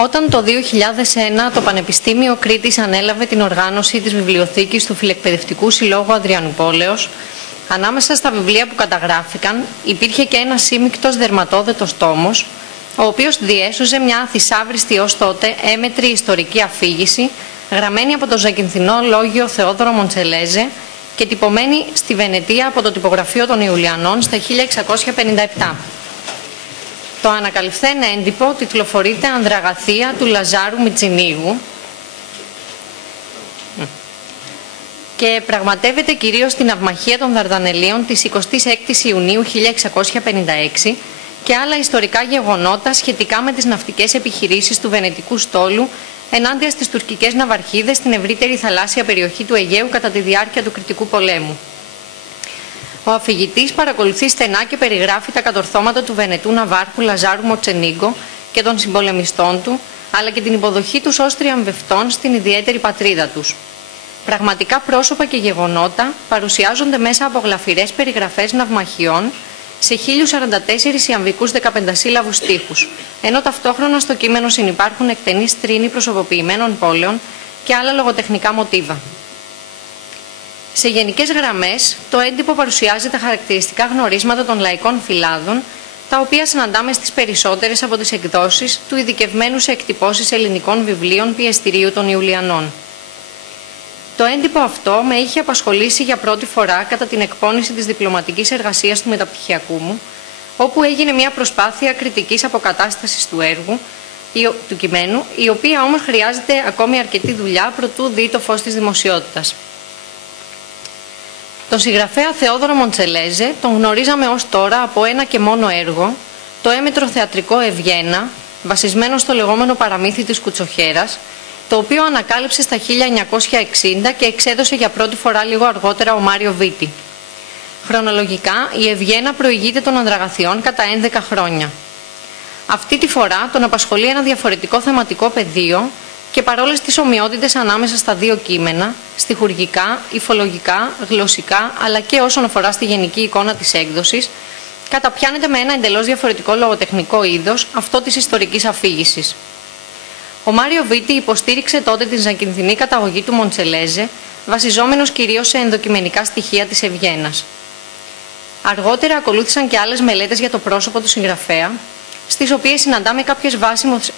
Όταν το 2001 το Πανεπιστήμιο Κρήτης ανέλαβε την οργάνωση της βιβλιοθήκης του Φιλεκπαιδευτικού Συλλόγου Αδριανουπόλεως, ανάμεσα στα βιβλία που καταγράφηκαν υπήρχε και ένας σύμμικτος δερματόδετος τόμος, ο οποίος διέσωζε μια αθισάβριστη ως τότε έμετρη ιστορική αφήγηση, γραμμένη από το Ζακυνθινό λόγιο Θεόδωρο Μοντσελέζε και τυπωμένη στη Βενετία από το τυπογραφείο των Ιουλιανών στα 1657. Το ανακαλυφθέν έντυπο τιτλοφορείται «Ανδραγαθία» του Λαζάρου Μιτσινίγου και πραγματεύεται κυρίως την ναυμαχία των Δαρδανελίων της 26ης Ιουνίου 1656 και άλλα ιστορικά γεγονότα σχετικά με τις ναυτικές επιχειρήσεις του Βενετικού στόλου ενάντια στις τουρκικές ναυαρχίδες στην ευρύτερη θαλάσσια περιοχή του Αιγαίου κατά τη διάρκεια του Κρητικού πολέμου. Ο αφηγητής παρακολουθεί στενά και περιγράφει τα κατορθώματα του Βενετού ναυάρχου Λαζάρου Μοτσενίγκο και των συμπολεμιστών του, αλλά και την υποδοχή τους ως τριαμβευτών στην ιδιαίτερη πατρίδα τους. Πραγματικά πρόσωπα και γεγονότα παρουσιάζονται μέσα από γλαφυρές περιγραφές ναυμαχιών σε 1044 ιαμβικούς 15σύλλαβους στίχους, ενώ ταυτόχρονα στο κείμενο συνυπάρχουν εκτενείς τρίνοι προσωποποιημένων πόλεων και άλλα λογοτεχνικά μοτίβα. Σε γενικές γραμμές, το έντυπο παρουσιάζει τα χαρακτηριστικά γνωρίσματα των λαϊκών φυλάδων, τα οποία συναντάμε στις περισσότερες από τις εκδόσεις του ειδικευμένου σε εκτυπώσεις ελληνικών βιβλίων πιεστηρίου των Ιουλιανών. Το έντυπο αυτό με είχε απασχολήσει για πρώτη φορά κατά την εκπόνηση της διπλωματικής εργασίας του μεταπτυχιακού μου, όπου έγινε μια προσπάθεια κριτικής αποκατάστασης του έργου, του κειμένου, η οποία όμως χρειάζεται ακόμη αρκετή δουλειά προτού δει το φως της δημοσιότητας. Τον συγγραφέα Θεόδωρο Μοντσελέζε τον γνωρίζαμε ως τώρα από ένα και μόνο έργο, το έμετρο θεατρικό Ευγένα, βασισμένο στο λεγόμενο παραμύθι της Κουτσοχέρας, το οποίο ανακάλυψε στα 1960 και εξέδωσε για πρώτη φορά λίγο αργότερα ο Μάριο Βίτη. Χρονολογικά, η Ευγένα προηγείται των Ανδραγαθειών κατά 11 χρόνια. Αυτή τη φορά τον απασχολεί ένα διαφορετικό θεματικό πεδίο και παρόλες τις ομοιότητες ανάμεσα στα δύο κείμενα, στιχουργικά, υφολογικά, γλωσσικά, αλλά και όσον αφορά στη γενική εικόνα της έκδοσης, καταπιάνεται με ένα εντελώς διαφορετικό λογοτεχνικό είδος, αυτό της ιστορικής αφήγησης. Ο Μάριο Βίτη υποστήριξε τότε την ζακυνθινή καταγωγή του Μοντσελέζε, βασιζόμενος κυρίως σε ενδοκειμενικά στοιχεία της Ευγένας. Αργότερα ακολούθησαν και άλλες μελέτες για το πρόσωπο του συγγραφέα, στις οποίες συναντάμε κάποιες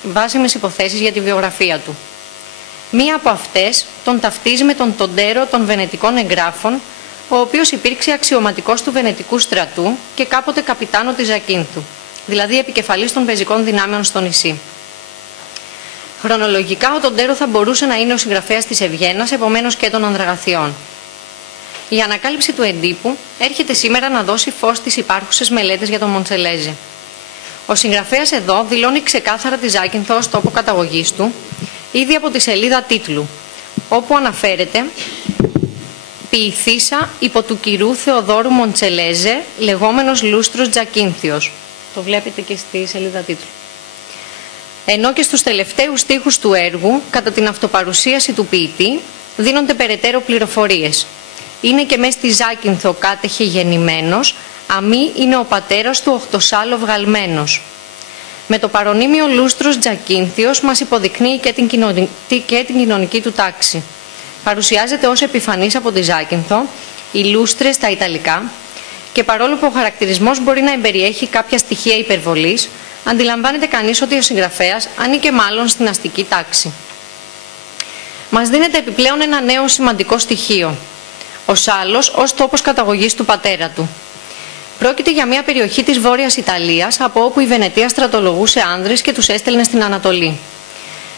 βάσιμες υποθέσεις για τη βιογραφία του. Μία από αυτές τον ταυτίζει με τον Τοντέρο των Βενετικών εγγράφων, ο οποίος υπήρξε αξιωματικός του Βενετικού στρατού και κάποτε καπιτάνο της Ζακίνθου, δηλαδή επικεφαλής των πεζικών δυνάμεων στο νησί. Χρονολογικά, ο Τοντέρο θα μπορούσε να είναι ο συγγραφέας της Ευγένας, επομένως και των Ανδραγαθειών. Η ανακάλυψη του εντύπου έρχεται σήμερα να δώσει φως στις υπάρχουσες μελέτες για τον Μοντσελέζε. Ο συγγραφέας εδώ δηλώνει ξεκάθαρα τη Ζάκυνθο ως τόπο καταγωγής του, ήδη από τη σελίδα τίτλου, όπου αναφέρεται «Ποιηθήσα υπό του κυρού Θεοδόρου Μοντσελέζε, λεγόμενος Λούστρος Τζακίνθιος». Το βλέπετε και στη σελίδα τίτλου. Ενώ και στους τελευταίους στίχους του έργου, κατά την αυτοπαρουσίαση του ποιητή, δίνονται περαιτέρω πληροφορίες. Είναι και μες στη Ζάκυνθο κάτεχε γεννημένος, αμή είναι ο πατέρας του οχτωσάλο βγαλμένος. Με το παρονίμιο Λούστρος Τζακίνθιος μας υποδεικνύει και την κοινωνική του τάξη. Παρουσιάζεται ως επιφανής από τη Ζάκυνθο, οι λούστρες στα Ιταλικά, και παρόλο που ο χαρακτηρισμός μπορεί να εμπεριέχει κάποια στοιχεία υπερβολής, αντιλαμβάνεται κανείς ότι ο συγγραφέας ανήκε μάλλον στην αστική τάξη. Μας δίνεται επιπλέον ένα νέο σημαντικό στοιχείο. Ο Σάλος ως τόπος καταγωγής του πατέρα του. Πρόκειται για μια περιοχή της Βόρειας Ιταλίας, από όπου η Βενετία στρατολογούσε άνδρες και τους έστελνε στην Ανατολή.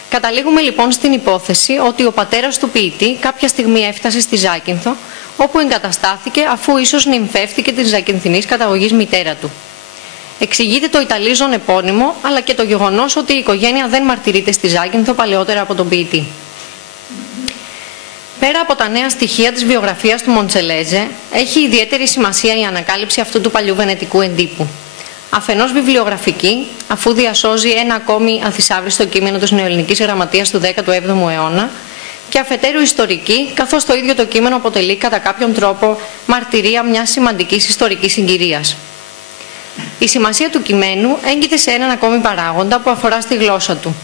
Καταλήγουμε λοιπόν στην υπόθεση ότι ο πατέρας του ποιητή κάποια στιγμή έφτασε στη Ζάκυνθο, όπου εγκαταστάθηκε αφού ίσως νυμφεύτηκε της ζακυνθινής καταγωγής μητέρα του. Εξηγείται το Ιταλίζον επώνυμο, αλλά και το γεγονός ότι η οικογένεια δεν μαρτυρείται στη Ζάκυνθο παλαιότερα από τον ποιητή. Πέρα από τα νέα στοιχεία της βιογραφίας του Μοντσελέζε, έχει ιδιαίτερη σημασία η ανακάλυψη αυτού του παλιού βενετικού εντύπου. Αφενός βιβλιογραφική, αφού διασώζει ένα ακόμη αθισάβριστο κείμενο της νεοελληνικής γραμματείας του 17ου αιώνα, και αφετέρου ιστορική, καθώς το ίδιο το κείμενο αποτελεί κατά κάποιον τρόπο μαρτυρία μιας σημαντικής ιστορικής συγκυρίας. Η σημασία του κειμένου έγκυται σε έναν ακόμη παράγοντα που αφορά στη γλώσσα του.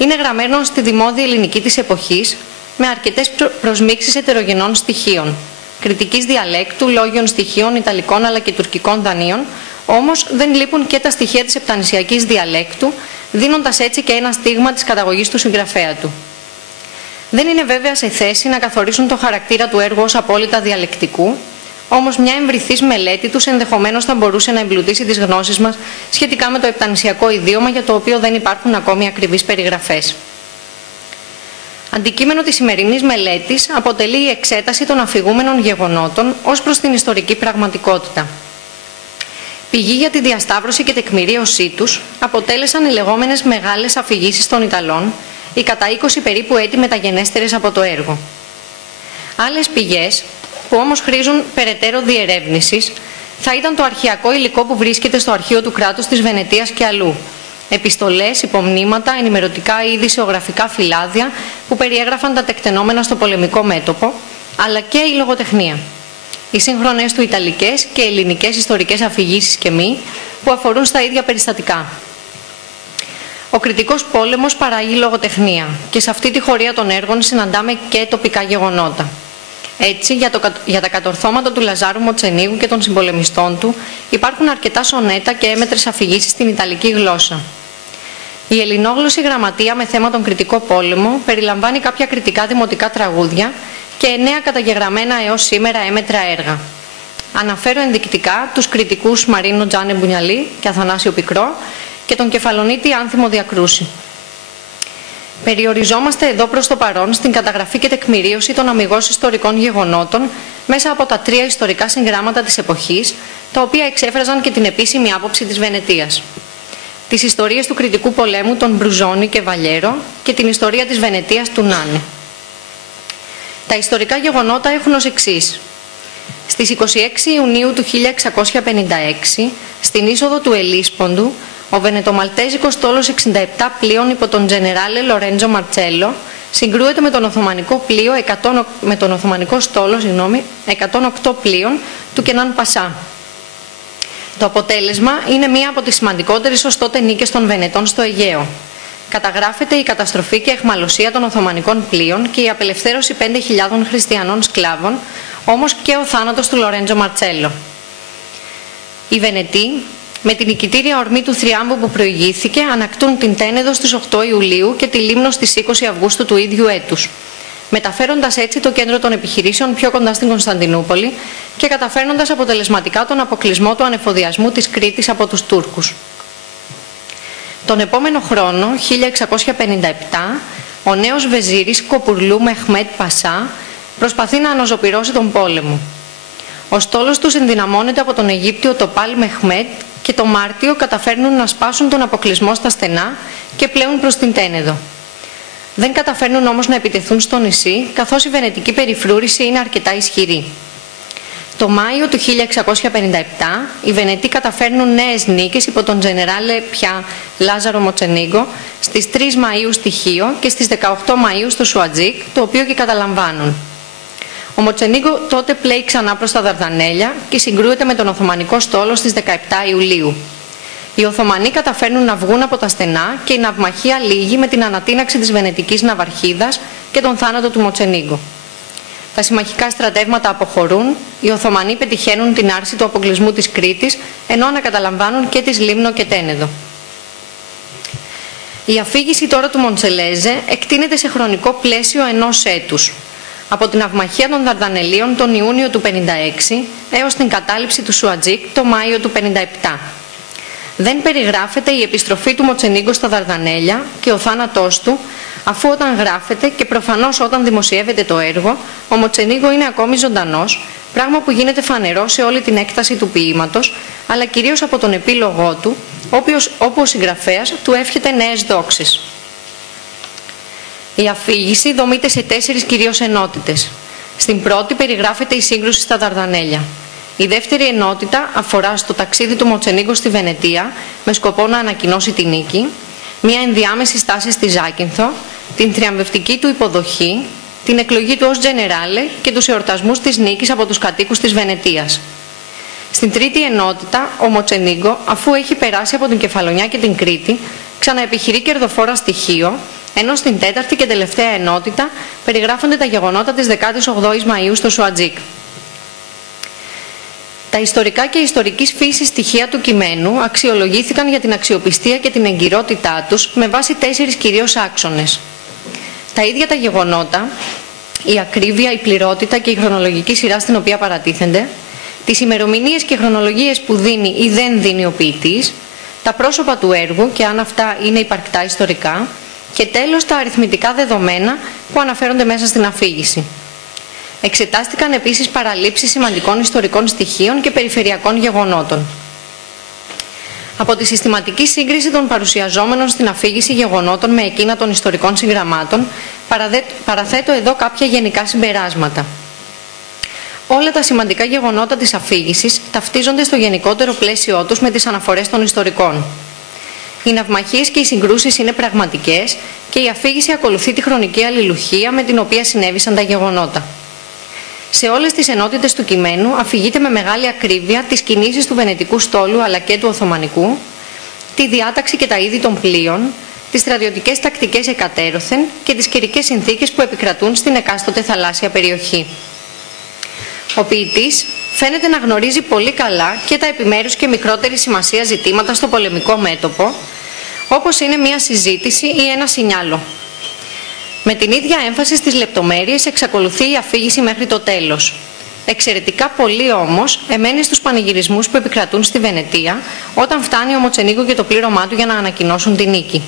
είναι γραμμένο στη δημόδια ελληνική της εποχής με αρκετές προσμίξεις ετερογενών στοιχείων, κριτικής διαλέκτου, λόγιων στοιχείων, ιταλικών αλλά και τουρκικών δανείων, όμως δεν λείπουν και τα στοιχεία της επτανησιακής διαλέκτου, δίνοντας έτσι και ένα στίγμα της καταγωγής του συγγραφέα του. Δεν είναι βέβαια σε θέση να καθορίσουν το χαρακτήρα του έργου ως απόλυτα διαλεκτικού, όμως μια εμβριθής μελέτη τους ενδεχομένως θα μπορούσε να εμπλουτίσει τις γνώσεις μας σχετικά με το επτανησιακό ιδίωμα, για το οποίο δεν υπάρχουν ακόμη ακριβείς περιγραφές. Αντικείμενο της σημερινής μελέτης αποτελεί η εξέταση των αφηγούμενων γεγονότων ως προς την ιστορική πραγματικότητα. Πηγή για τη διασταύρωση και τεκμηρίωσή τους αποτέλεσαν οι λεγόμενες μεγάλες αφηγήσεις των Ιταλών, οι κατά 20 περίπου έτη μεταγενέστερες από το έργο. Άλλες πηγές, που όμως χρήζουν περαιτέρω διερεύνησης, θα ήταν το αρχαιακό υλικό που βρίσκεται στο αρχείο του κράτους της Βενετίας και αλλού. Επιστολές, υπομνήματα, ενημερωτικά ή ειδησεογραφικά φυλάδια που περιέγραφαν τα τεκτενόμενα στο πολεμικό μέτωπο, αλλά και η λογοτεχνία. Οι σύγχρονες του ιταλικές και ελληνικές ιστορικές αφηγήσεις και μη, που αφορούν στα ίδια περιστατικά. Ο κριτικός πόλεμος παράγει λογοτεχνία και σε αυτή τη χωρία των έργων συναντάμε και τοπικά γεγονότα. Έτσι, για τα κατορθώματα του Λαζάρου Μοτσενίγου και των συμπολεμιστών του υπάρχουν αρκετά σονέτα και έμετρες αφηγήσεις στην ιταλική γλώσσα. Η ελληνόγλωσση γραμματεία με θέμα τον κριτικό πόλεμο περιλαμβάνει κάποια κριτικά δημοτικά τραγούδια και 9 καταγεγραμμένα έως σήμερα έμετρα έργα. Αναφέρω ενδεικτικά τους κριτικούς Μαρίνο Τζάνε Μπουνιαλή και Αθανάσιο Πικρό και τον κεφαλονίτη Άνθιμο Διακρούση. Περιοριζόμαστε εδώ προς το παρόν στην καταγραφή και τεκμηρίωση των αμιγώς ιστορικών γεγονότων μέσα από τα 3 ιστορικά συγγράμματα της εποχής, τα οποία εξέφραζαν και την επίσημη άποψη της Βενετίας. Τις ιστορίες του κριτικού πολέμου των Μπρουζόνι και Βαλιέρο και την ιστορία της Βενετίας του Νάνε. Τα ιστορικά γεγονότα έχουν ως εξής. Στις 26 Ιουνίου του 1656, στην είσοδο του Ελίσποντου, ο βενετομαλτέζικος στόλος 67 πλοίων υπό τον Τζενεράλε Λορέντζο Μαρτσέλο συγκρούεται με τον Οθωμανικό στόλο 108 πλοίων του Κενάν Πασά. Το αποτέλεσμα είναι μία από τις σημαντικότερες ως τότε νίκες των Βενετών στο Αιγαίο. Καταγράφεται η καταστροφή και αιχμαλωσία των Οθωμανικών πλοίων και η απελευθέρωση 5.000 χριστιανών σκλάβων, όμως και ο θάνατος του Λορέντζο Μαρτσέλο. Οι Βενετοί, με την νικητήρια ορμή του θριάμβου που προηγήθηκε, ανακτούν την Τένεδο στις 8 Ιουλίου και τη Λίμνο στις 20 Αυγούστου του ίδιου έτους, μεταφέροντας έτσι το κέντρο των επιχειρήσεων πιο κοντά στην Κωνσταντινούπολη και καταφέρνοντας αποτελεσματικά τον αποκλεισμό του ανεφοδιασμού της Κρήτης από τους Τούρκους. Τον επόμενο χρόνο, 1657, ο νέος βεζίρης Κοπουρλού Μεχμέτ Πασά προσπαθεί να αναζωπυρώσει τον πόλεμο. Ο στόλος τους ενδυναμώνεται από τον Αιγύπτιο Τοπάλ Μεχμέτ και το Μάρτιο καταφέρνουν να σπάσουν τον αποκλεισμό στα στενά και πλέουν προς την Τένεδο. Δεν καταφέρνουν όμως να επιτεθούν στο νησί, καθώς η βενετική περιφρούρηση είναι αρκετά ισχυρή. Το Μάιο του 1657, οι Βενετοί καταφέρνουν νέες νίκες υπό τον Τζενεράλε πια Λάζαρο Μοτσενίγκο στις 3 Μαΐου στη Χίο και στις 18 Μαΐου στο Σουατζίκ, το οποίο και καταλαμβάνουν. Ο Μοτσενίγκο τότε πλέει ξανά προς τα Δαρδανέλια και συγκρούεται με τον Οθωμανικό στόλο στις 17 Ιουλίου. Οι Οθωμανοί καταφέρνουν να βγουν από τα στενά και η ναυμαχία λύγει με την ανατείναξη της βενετικής ναυαρχίδας και τον θάνατο του Μοτσενίγκο. Τα συμμαχικά στρατεύματα αποχωρούν, οι Οθωμανοί πετυχαίνουν την άρση του αποκλεισμού της Κρήτης, ενώ ανακαταλαμβάνουν και της Λίμνο και Τένεδο. Η αφήγηση τώρα του Μοντσελέζε εκτείνεται σε χρονικό πλαίσιο 1 έτους, από την ναυμαχία των Δαρδανελίων τον Ιούνιο του 56 έως την κατάληψη του Σουατζίκ το Μάιο του 57. Δεν περιγράφεται η επιστροφή του Μοτσενίγκο στα Δαρδανέλια και ο θάνατός του, αφού όταν γράφεται και προφανώς όταν δημοσιεύεται το έργο, ο Μοτσενίγκο είναι ακόμη ζωντανός, πράγμα που γίνεται φανερό σε όλη την έκταση του ποίηματος, αλλά κυρίως από τον επίλογό του, όπου ο συγγραφέας του εύχεται νέες δόξες. Η αφήγηση δομείται σε 4 κυρίως ενότητες. Στην πρώτη περιγράφεται η σύγκρουση στα Δαρδανέλια. Η δεύτερη ενότητα αφορά στο ταξίδι του Μοτσενίγκο στη Βενετία με σκοπό να ανακοινώσει τη νίκη, μια ενδιάμεση στάση στη Ζάκυνθο, την θριαμβευτική του υποδοχή, την εκλογή του ως Τζενεράλε και τους εορτασμούς της νίκης από τους κατοίκους της Βενετίας. Στην τρίτη ενότητα, ο Μοτσενίγκο, αφού έχει περάσει από την Κεφαλονιά και την Κρήτη, ξαναεπιχειρεί κερδοφόρα στοιχείο, ενώ στην τέταρτη και τελευταία ενότητα περιγράφονται τα γεγονότα της 18ης Μαΐου στο Σουατζίκ. Τα ιστορικά και ιστορικής φύσης στοιχεία του κειμένου αξιολογήθηκαν για την αξιοπιστία και την εγκυρότητά τους με βάση 4 κυρίως άξονες. Τα ίδια τα γεγονότα, η ακρίβεια, η πληρότητα και η χρονολογική σειρά στην οποία παρατίθενται, τις ημερομηνίες και χρονολογίες που δίνει ή δεν δίνει ο ποιητής, τα πρόσωπα του έργου και αν αυτά είναι υπαρκτά ιστορικά και τέλος τα αριθμητικά δεδομένα που αναφέρονται μέσα στην αφήγηση. Εξετάστηκαν επίσης παραλήψεις σημαντικών ιστορικών στοιχείων και περιφερειακών γεγονότων. Από τη συστηματική σύγκριση των παρουσιαζόμενων στην αφήγηση γεγονότων με εκείνα των ιστορικών συγγραμμάτων, παραθέτω εδώ κάποια γενικά συμπεράσματα. Όλα τα σημαντικά γεγονότα της αφήγησης ταυτίζονται στο γενικότερο πλαίσιό τους με τις αναφορές των ιστορικών. Οι ναυμαχίες και οι συγκρούσεις είναι πραγματικές και η αφήγηση ακολουθεί τη χρονική αλληλουχία με την οποία συνέβησαν τα γεγονότα. Σε όλες τις ενότητες του κειμένου αφηγείται με μεγάλη ακρίβεια τις κινήσεις του Βενετικού στόλου αλλά και του Οθωμανικού, τη διάταξη και τα είδη των πλοίων, τις στρατιωτικές τακτικές εκατέρωθεν και τις καιρικές συνθήκες που επικρατούν στην εκάστοτε θαλάσσια περιοχή. Ο ποιητής φαίνεται να γνωρίζει πολύ καλά και τα επιμέρους και μικρότερη σημασία ζητήματα στο πολεμικό μέτωπο, όπως είναι μια συζήτηση ή ένα σινιάλο. Με την ίδια έμφαση στις λεπτομέρειες εξακολουθεί η αφήγηση μέχρι το τέλος. Εξαιρετικά πολύ όμως εμένει στους πανηγυρισμούς που επικρατούν στη Βενετία όταν φτάνει ο Μοτσενίγκο και το πλήρωμά του για να ανακοινώσουν την νίκη.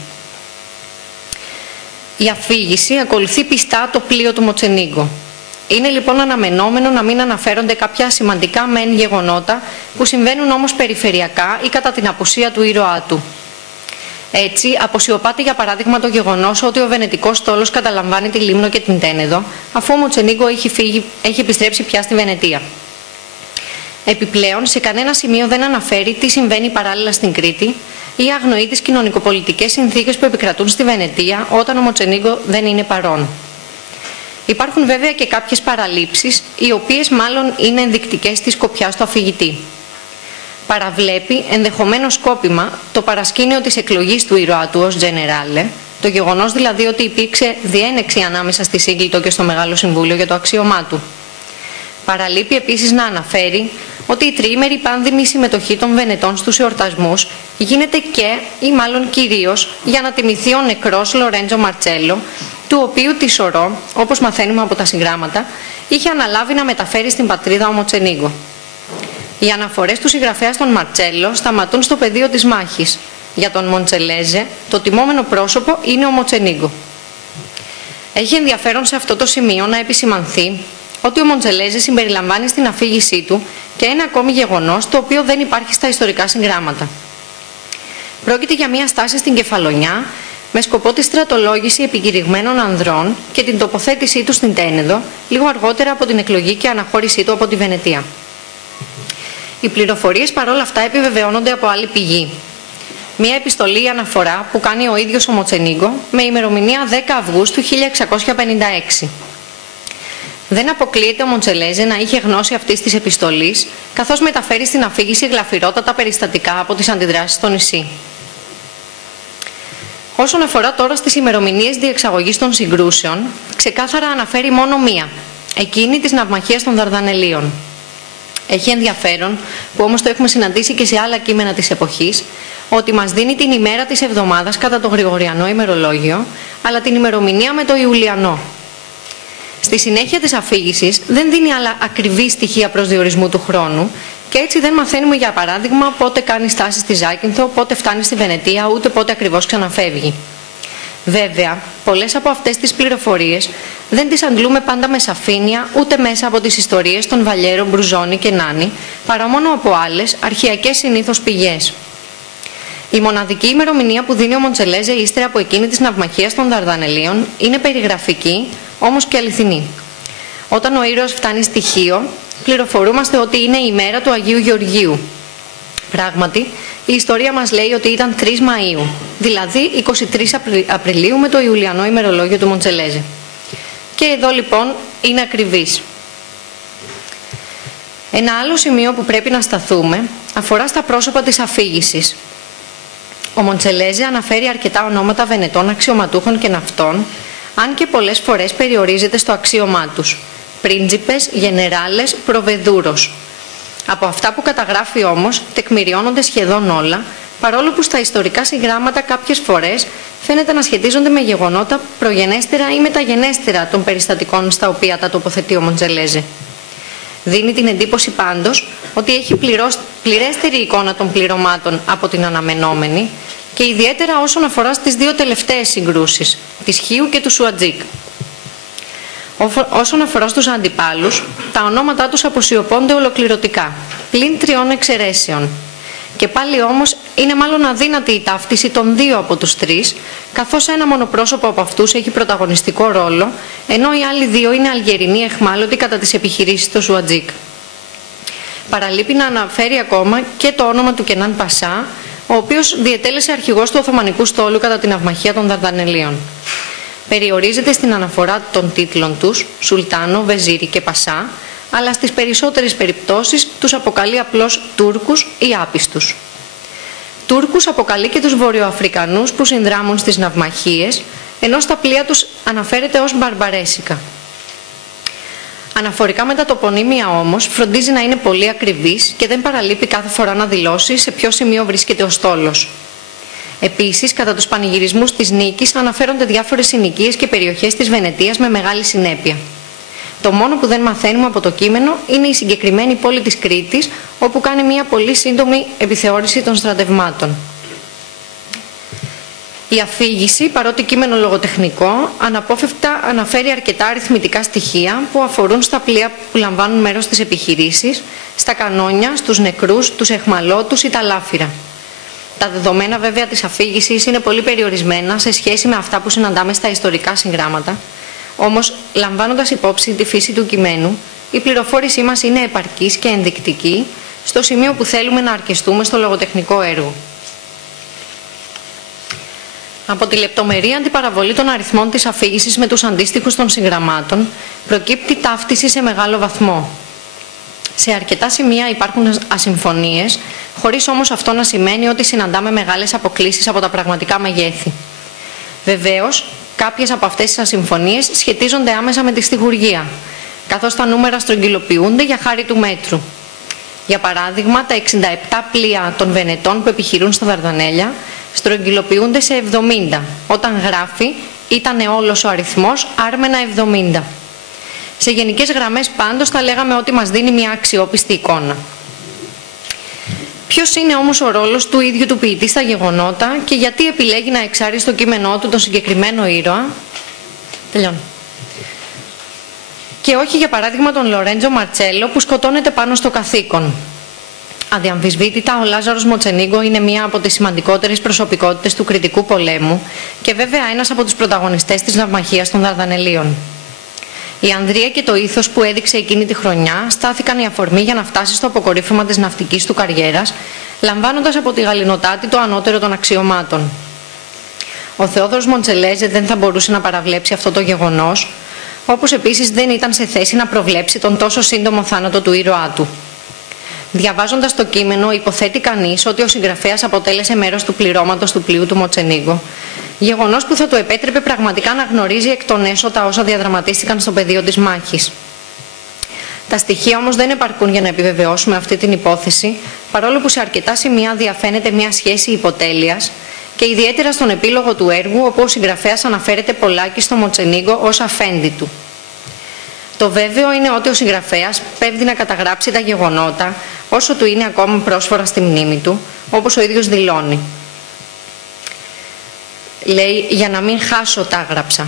Η αφήγηση ακολουθεί πιστά το πλοίο του Μοτσενίγκο. Είναι λοιπόν αναμενόμενο να μην αναφέρονται κάποια σημαντικά μεν γεγονότα που συμβαίνουν όμως περιφερειακά ή κατά την απουσία του ήρωά του. Έτσι, αποσιωπάται για παράδειγμα το γεγονός ότι ο Βενετικός στόλος καταλαμβάνει τη Λίμνο και την Τένεδο, αφού ο Μοτσενίγκο έχει επιστρέψει πια στη Βενετία. Επιπλέον, σε κανένα σημείο δεν αναφέρει τι συμβαίνει παράλληλα στην Κρήτη ή αγνοεί τις κοινωνικοπολιτικές συνθήκες που επικρατούν στη Βενετία όταν ο Μοτσενίγκο δεν είναι παρόν. Υπάρχουν βέβαια και κάποιες παραλήψεις, οι οποίες μάλλον είναι ενδεικτικές της σκοπιάς του αφηγητή. Παραβλέπει, ενδεχομένως σκόπιμα, το παρασκήνιο της εκλογής του ήρωα του ως Τζενεράλε, το γεγονός δηλαδή ότι υπήρξε διένεξη ανάμεσα στη Σύγκλιτο και στο Μεγάλο Συμβούλιο για το αξίωμά του. Παραλείπει επίσης να αναφέρει ότι η τριήμερη πάνδημη συμμετοχή των Βενετών στους εορτασμούς γίνεται και, ή μάλλον κυρίως, για να τιμηθεί ο νεκρός Λορέντζο Μαρτσέλο, του οποίου τη σωρό, όπως μαθαίνουμε από τα συγγράμματα, είχε αναλάβει να μεταφέρει στην πατρίδα ο Μοτσενίγκο. Οι αναφορές του συγγραφέα στον Μαρτσέλο σταματούν στο πεδίο της μάχης. Για τον Μοντσελέζε, το τιμόμενο πρόσωπο είναι ο Μοτσενίγκο. Έχει ενδιαφέρον σε αυτό το σημείο να επισημανθεί ότι ο Μοντσελέζε συμπεριλαμβάνει στην αφήγησή του και ένα ακόμη γεγονός το οποίο δεν υπάρχει στα ιστορικά συγγράμματα. Πρόκειται για μια στάση στην Κεφαλονιά με σκοπό τη στρατολόγηση επικηρυγμένων ανδρών και την τοποθέτησή του στην Τένεδο λίγο αργότερα από την εκλογή και αναχώρησή του από τη Βενετία. Οι πληροφορίες παρόλα αυτά επιβεβαιώνονται από άλλη πηγή. Μια επιστολή αναφορά που κάνει ο ίδιος ο Μοτσενίγκο με ημερομηνία 10 Αυγούστου 1656. Δεν αποκλείεται ο Μοντσελέζε να είχε γνώση αυτής της επιστολής, καθώς μεταφέρει στην αφήγηση γλαφυρότατα περιστατικά από τις αντιδράσεις στο νησί. Όσον αφορά τώρα στις ημερομηνίες διεξαγωγής των συγκρούσεων, ξεκάθαρα αναφέρει μόνο μία, εκείνη της ναυμαχίας των Δαρδανελίων. Έχει ενδιαφέρον, που όμως το έχουμε συναντήσει και σε άλλα κείμενα της εποχής, ότι μας δίνει την ημέρα της εβδομάδας κατά το Γρηγοριανό ημερολόγιο, αλλά την ημερομηνία με το Ιουλιανό. Στη συνέχεια της αφήγησης δεν δίνει άλλα ακριβή στοιχεία προσδιορισμού του χρόνου και έτσι δεν μαθαίνουμε για παράδειγμα πότε κάνει στάση στη Ζάκυνθο, πότε φτάνει στη Βενετία, ούτε πότε ακριβώς ξαναφεύγει. Βέβαια, πολλές από αυτές τις πληροφορίες δεν τις αντλούμε πάντα με σαφήνεια ούτε μέσα από τις ιστορίες των Βαλιέρο, Μπρουζόνη και Νάνη, παρά μόνο από άλλες, αρχαιακές συνήθως πηγές. Η μοναδική ημερομηνία που δίνει ο Μοντσελέζε ύστερα από εκείνη της ναυμαχίας των Δαρδανελίων είναι περιγραφική, όμως και αληθινή. Όταν ο ήρωας φτάνει στη Χίο, πληροφορούμαστε ότι είναι η μέρα του Αγίου Γεωργίου. Πράγματι, η ιστορία μας λέει ότι ήταν 3 Μαΐου, δηλαδή 23 Απριλίου με το Ιουλιανό ημερολόγιο του Μοντσελέζε. Και εδώ λοιπόν είναι ακριβής. Ένα άλλο σημείο που πρέπει να σταθούμε αφορά στα πρόσωπα της αφήγησης. Ο Μοντσελέζε αναφέρει αρκετά ονόματα Βενετών αξιωματούχων και ναυτών, αν και πολλές φορές περιορίζεται στο αξίωμά τους. Πρίντζιπες, γενεράλες, προβεδούρος. Από αυτά που καταγράφει όμως τεκμηριώνονται σχεδόν όλα, παρόλο που στα ιστορικά συγγράμματα κάποιες φορές φαίνεται να σχετίζονται με γεγονότα προγενέστερα ή μεταγενέστερα των περιστατικών στα οποία τα τοποθετεί ο Μοντσελέζε. Δίνει την εντύπωση πάντως ότι έχει πληρέστερη εικόνα των πληρωμάτων από την αναμενόμενη και ιδιαίτερα όσον αφορά στις δύο τελευταίες συγκρούσεις, της Χίου και του Σουατζίκ. Όσον αφορά στους αντιπάλους, τα ονόματά τους αποσιωπώνται ολοκληρωτικά, πλην 3 εξαιρέσεων. Και πάλι όμως είναι μάλλον αδύνατη η ταύτιση των 2 από τους 3, καθώς ένα μονοπρόσωπο από αυτούς έχει πρωταγωνιστικό ρόλο, ενώ οι άλλοι 2 είναι Αλγερινοί εχμάλωτοι κατά τις επιχειρήσεις του Σουατζίκ. Παραλείπει να αναφέρει ακόμα και το όνομα του Κενάν Πασά, ο οποίος διετέλεσε αρχηγός του Οθωμανικού στόλου κατά την ναυμαχία των Δαρδανελίων. Περιορίζεται στην αναφορά των τίτλων τους, Σουλτάνο, Βεζίρι και Πασά, αλλά στις περισσότερες περιπτώσεις τους αποκαλεί απλώς Τούρκους ή άπιστους. Τούρκους αποκαλεί και τους Βορειοαφρικανούς που συνδράμουν στις ναυμαχίες, ενώ στα πλοία τους αναφέρεται ως Μπαρμπαρέσικα. Αναφορικά με τα τοπονύμια όμως, φροντίζει να είναι πολύ ακριβής και δεν παραλείπει κάθε φορά να δηλώσει σε ποιο σημείο βρίσκεται ο στόλος. Επίσης, κατά τους πανηγυρισμούς της νίκης αναφέρονται διάφορες συνοικίες και περιοχές της Βενετίας με μεγάλη συνέπεια. Το μόνο που δεν μαθαίνουμε από το κείμενο είναι η συγκεκριμένη πόλη της Κρήτης, όπου κάνει μια πολύ σύντομη επιθεώρηση των στρατευμάτων. Η αφήγηση, παρότι κείμενο λογοτεχνικό, αναπόφευκτα αναφέρει αρκετά αριθμητικά στοιχεία που αφορούν στα πλοία που λαμβάνουν μέρος στις επιχειρήσεις, στα κανόνια, στους νεκρούς, τους αιχμαλώτους ή τα λάφυρα. Τα δεδομένα βέβαια της αφήγησης είναι πολύ περιορισμένα σε σχέση με αυτά που συναντάμε στα ιστορικά συγγράμματα, όμως λαμβάνοντας υπόψη τη φύση του κειμένου, η πληροφόρησή μας είναι επαρκής και ενδεικτική στο σημείο που θέλουμε να αρκεστούμε στο λογοτεχνικό έργο. Από τη λεπτομερή αντιπαραβολή των αριθμών της αφήγησης με τους αντίστοιχους των συγγραμμάτων προκύπτει ταύτιση σε μεγάλο βαθμό. Σε αρκετά σημεία υπάρχουν ασυμφωνίες, χωρίς όμως αυτό να σημαίνει ότι συναντάμε μεγάλες αποκλίσεις από τα πραγματικά μεγέθη. Βεβαίως, κάποιες από αυτές τις ασυμφωνίες σχετίζονται άμεσα με τη στιχουργία, καθώς τα νούμερα στρογγυλοποιούνται για χάρη του μέτρου. Για παράδειγμα, τα 67 πλοία των Βενετών που επιχειρούν στα Δαρδανέλια στρογγυλοποιούνται σε 70, όταν γράφει ήταν όλος ο αριθμός άρμενα 70. Σε γενικές γραμμές πάντως θα λέγαμε ότι μας δίνει μια αξιόπιστη εικόνα. Ποιος είναι όμως ο ρόλος του ίδιου του ποιητή στα γεγονότα και γιατί επιλέγει να εξάρει στο κείμενό του τον συγκεκριμένο ήρωα? Τελειώνω. Και όχι για παράδειγμα τον Λορέντζο Μαρτσέλο που σκοτώνεται πάνω στο καθήκον. Αδιαμφισβήτητα, ο Λάζαρος Μοτσενίγκο είναι μία από τις σημαντικότερες προσωπικότητες του κρητικού πολέμου και βέβαια ένας από τους πρωταγωνιστές της ναυμαχίας των Δαρδανελίων. Η ανδρεία και το ήθος που έδειξε εκείνη τη χρονιά στάθηκαν η αφορμή για να φτάσει στο αποκορύφωμα της ναυτικής του καριέρας, λαμβάνοντας από τη γαληνοτάτη το ανώτερο των αξιωμάτων. Ο Θεόδωρος Μοντσελέζε δεν θα μπορούσε να παραβλέψει αυτό το γεγονός, όπως επίσης δεν ήταν σε θέση να προβλέψει τον τόσο σύντομο θάνατο του ήρωά του. Διαβάζοντας το κείμενο, υποθέτει κανείς ότι ο συγγραφέας αποτέλεσε μέρος του πληρώματος του πλοίου του Μοτσενίγκο, γεγονός που θα του επέτρεπε πραγματικά να γνωρίζει εκ των έσω τα όσα διαδραματίστηκαν στο πεδίο της μάχης. Τα στοιχεία όμως δεν επαρκούν για να επιβεβαιώσουμε αυτή την υπόθεση, παρόλο που σε αρκετά σημεία διαφαίνεται μια σχέση υποτέλειας και ιδιαίτερα στον επίλογο του έργου, όπου ο συγγραφέας αναφέρεται πολλάκι στο Μοτσενίγκο ως αφέντη του. Το βέβαιο είναι ότι ο συγγραφέας πέφτει να καταγράψει τα γεγονότα όσο του είναι ακόμα πρόσφορα στη μνήμη του, όπως ο ίδιος δηλώνει. Λέει, για να μην χάσω τα έγραψα.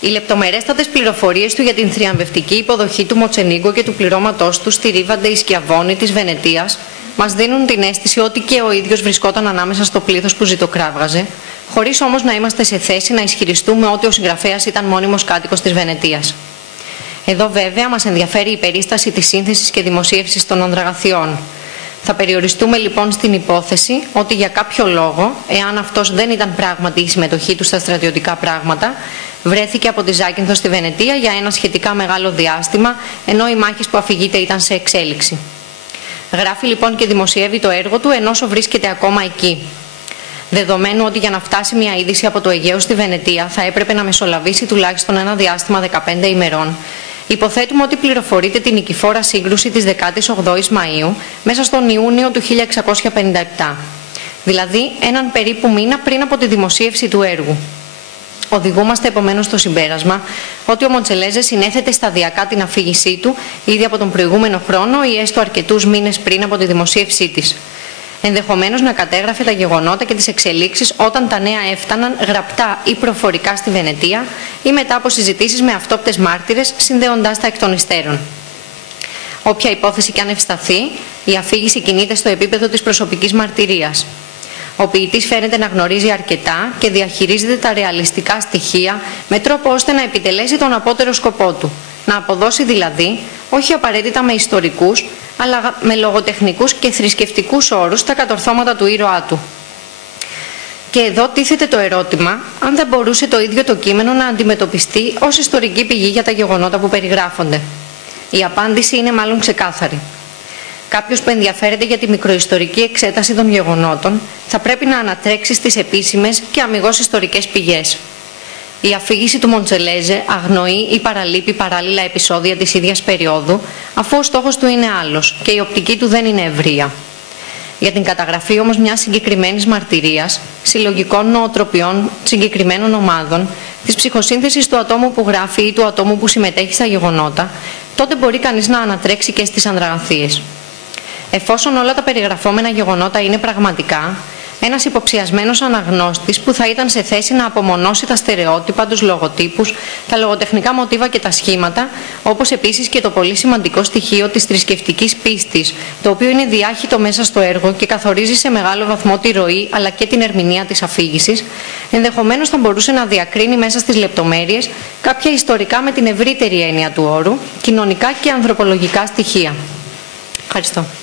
Οι λεπτομερέστατες πληροφορίες του για την θριαμβευτική υποδοχή του Μοτσενίγκο και του πληρώματός του στη Ρίβαντε η Σκιαβώνη της Βενετίας μας δίνουν την αίσθηση ότι και ο ίδιος βρισκόταν ανάμεσα στο πλήθος που ζητοκράβγαζε, χωρίς όμως να είμαστε σε θέση να ισχυριστούμε ότι ο συγγραφέας ήταν μόνιμος κάτοικος της Βενετίας. Εδώ βέβαια μας ενδιαφέρει η περίσταση της σύνθεσης και δημοσίευσης των Ανδραγαθιών. Θα περιοριστούμε λοιπόν στην υπόθεση ότι για κάποιο λόγο, εάν αυτός δεν ήταν πράγματι η συμμετοχή του στα στρατιωτικά πράγματα, βρέθηκε από τη Ζάκυνθο στη Βενετία για ένα σχετικά μεγάλο διάστημα, ενώ οι μάχες που αφηγείται ήταν σε εξέλιξη. Γράφει λοιπόν και δημοσιεύει το έργο του ενώ βρίσκεται ακόμα εκεί. Δεδομένου ότι για να φτάσει μια είδηση από το Αιγαίο στη Βενετία θα έπρεπε να μεσολαβήσει τουλάχιστον ένα διάστημα 15 ημερών, υποθέτουμε ότι πληροφορείται την νικηφόρα σύγκρουση της 18ης Μαΐου μέσα στον Ιούνιο του 1657, δηλαδή έναν περίπου μήνα πριν από τη δημοσίευση του έργου. Οδηγούμαστε επομένως στο συμπέρασμα ότι ο Μοντσελέζε συνέθετε σταδιακά την αφήγησή του ήδη από τον προηγούμενο χρόνο ή έστω αρκετούς μήνες πριν από τη δημοσίευσή της. Ενδεχομένως να κατέγραφε τα γεγονότα και τις εξελίξεις όταν τα νέα έφταναν γραπτά ή προφορικά στη Βενετία ή μετά από συζητήσεις με αυτόπτες μάρτυρες συνδέοντάς τα εκ των υστέρων. Όποια υπόθεση και αν ευσταθεί, η αφήγηση κινείται στο επίπεδο της προσωπικής μαρτυρίας. Ο ποιητής φαίνεται να γνωρίζει αρκετά και διαχειρίζεται τα ρεαλιστικά στοιχεία με τρόπο ώστε να επιτελέσει τον απότερο σκοπό του. Να αποδώσει δηλαδή, όχι απαραίτητα με ιστορικούς, αλλά με λογοτεχνικούς και θρησκευτικούς όρους τα κατορθώματα του ήρωά του. Και εδώ τίθεται το ερώτημα αν δεν μπορούσε το ίδιο το κείμενο να αντιμετωπιστεί ως ιστορική πηγή για τα γεγονότα που περιγράφονται. Η απάντηση είναι μάλλον ξεκάθαρη. Κάποιος που ενδιαφέρεται για τη μικροϊστορική εξέταση των γεγονότων θα πρέπει να ανατρέξει στις επίσημες και αμιγώς ιστορικές πηγές. Η αφήγηση του Μοντσελέζε αγνοεί ή παραλείπει παράλληλα επεισόδια της ίδιας περίοδου, αφού ο στόχος του είναι άλλος και η οπτική του δεν είναι ευρεία. Για την καταγραφή όμως μιας συγκεκριμένης μαρτυρίας, συλλογικών νοοτροπιών συγκεκριμένων ομάδων, της ψυχοσύνθεσης του ατόμου που γράφει ή του ατόμου που συμμετέχει στα γεγονότα, τότε μπορεί κανείς να ανατρέξει και στις ανδραγαθίες. Εφόσον όλα τα περιγραφόμενα γεγονότα είναι πραγματικά, ένας υποψιασμένος αναγνώστης που θα ήταν σε θέση να απομονώσει τα στερεότυπα, τους λογοτύπους, τα λογοτεχνικά μοτίβα και τα σχήματα, όπως επίσης και το πολύ σημαντικό στοιχείο της θρησκευτικής πίστης, το οποίο είναι διάχυτο μέσα στο έργο και καθορίζει σε μεγάλο βαθμό τη ροή αλλά και την ερμηνεία της αφήγησης, ενδεχομένως θα μπορούσε να διακρίνει μέσα στις λεπτομέρειες κάποια ιστορικά με την ευρύτερη έννοια του όρου, κοινωνικά και ανθρωπολογικά στοιχεία. Ευχαριστώ.